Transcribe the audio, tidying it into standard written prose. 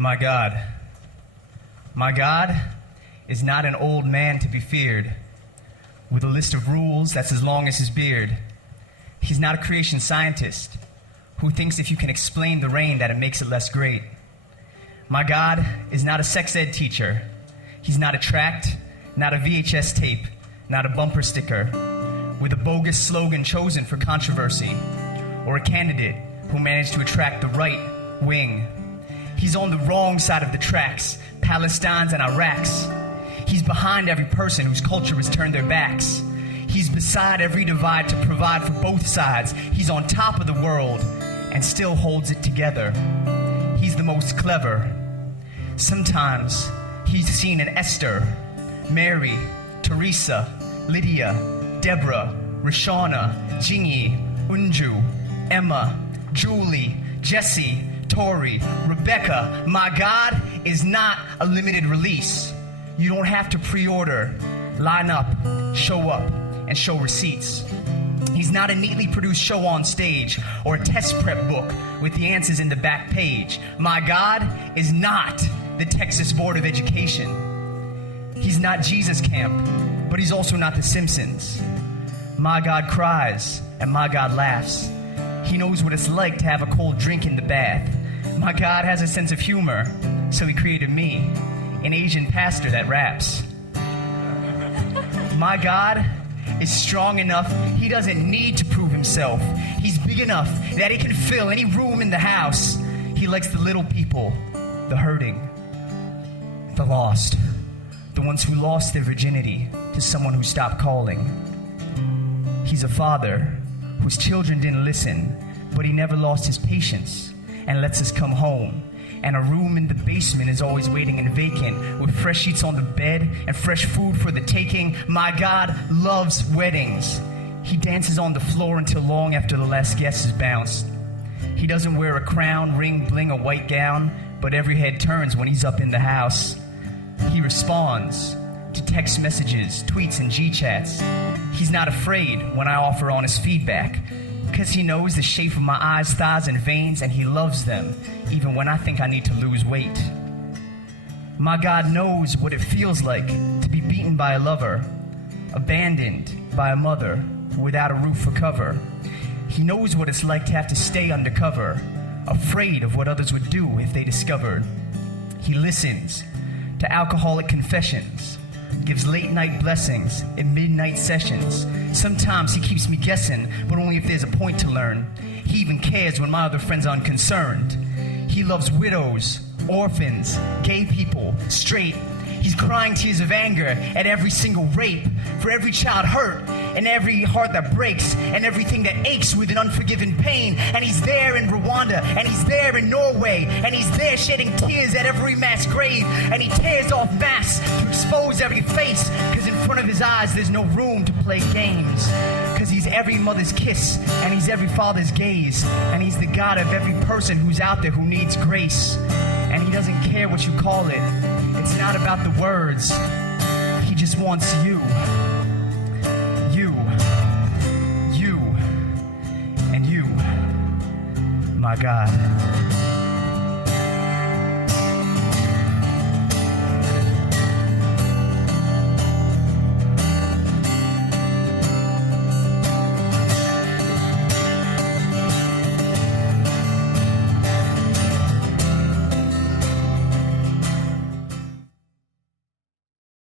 My God. My God is not an old man to be feared, with a list of rules that's as long as his beard. He's not a creation scientist who thinks if you can explain the rain that it makes it less great. My God is not a sex ed teacher. He's not a tract, not a VHS tape, not a bumper sticker, with a bogus slogan chosen for controversy, or a candidate who managed to attract the right wing. He's on the wrong side of the tracks, Palestines and Iraqs. He's behind every person whose culture has turned their backs. He's beside every divide to provide for both sides. He's on top of the world and still holds it together. He's the most clever. Sometimes he's seen in Esther, Mary, Teresa, Lydia, Deborah, Rashana, Jingy, Unju, Emma, Julie, Jessie, Tori, Rebecca. My God is not a limited release. You don't have to pre-order. Line up, show up, and show receipts. He's not a neatly produced show on stage or a test prep book with the answers in the back page. My God is not the Texas Board of Education. He's not Jesus Camp, but he's also not The Simpsons. My God cries and my God laughs. He knows what it's like to have a cold drink in the bath. My God has a sense of humor, so he created me, an Asian pastor that raps. My God is strong enough, he doesn't need to prove himself. He's big enough that he can fill any room in the house. He likes the little people, the hurting, the lost, the ones who lost their virginity to someone who stopped calling. He's a father whose children didn't listen, but he never lost his patience and lets us come home. And a room in the basement is always waiting and vacant, with fresh sheets on the bed and fresh food for the taking. My God loves weddings. He dances on the floor until long after the last guest has bounced. He doesn't wear a crown, ring, bling, or white gown, but every head turns when he's up in the house. He responds to text messages, tweets, and G-chats. He's not afraid when I offer honest feedback, because he knows the shape of my eyes, thighs, and veins, and he loves them, even when I think I need to lose weight. My God knows what it feels like to be beaten by a lover, abandoned by a mother without a roof for cover. He knows what it's like to have to stay undercover, afraid of what others would do if they discovered. He listens to alcoholic confessions, gives late-night blessings in midnight sessions. Sometimes he keeps me guessing, but only if there's a point to learn. He even cares when my other friends are unconcerned. He loves widows, orphans, gay people, straight. He's crying tears of anger at every single rape, for every child hurt, and every heart that breaks, and everything that aches with an unforgiven pain. And he's there in Rwanda, and he's there in Norway, and he's there shedding tears at every mass grave, and he tears off masks to expose every face, because in front of his eyes there's no room to play games. Because he's every mother's kiss, and he's every father's gaze, and he's the God of every person who's out there who needs grace. And he doesn't care what you call it. It's not about the words. He just wants you. You. You. And you. My God.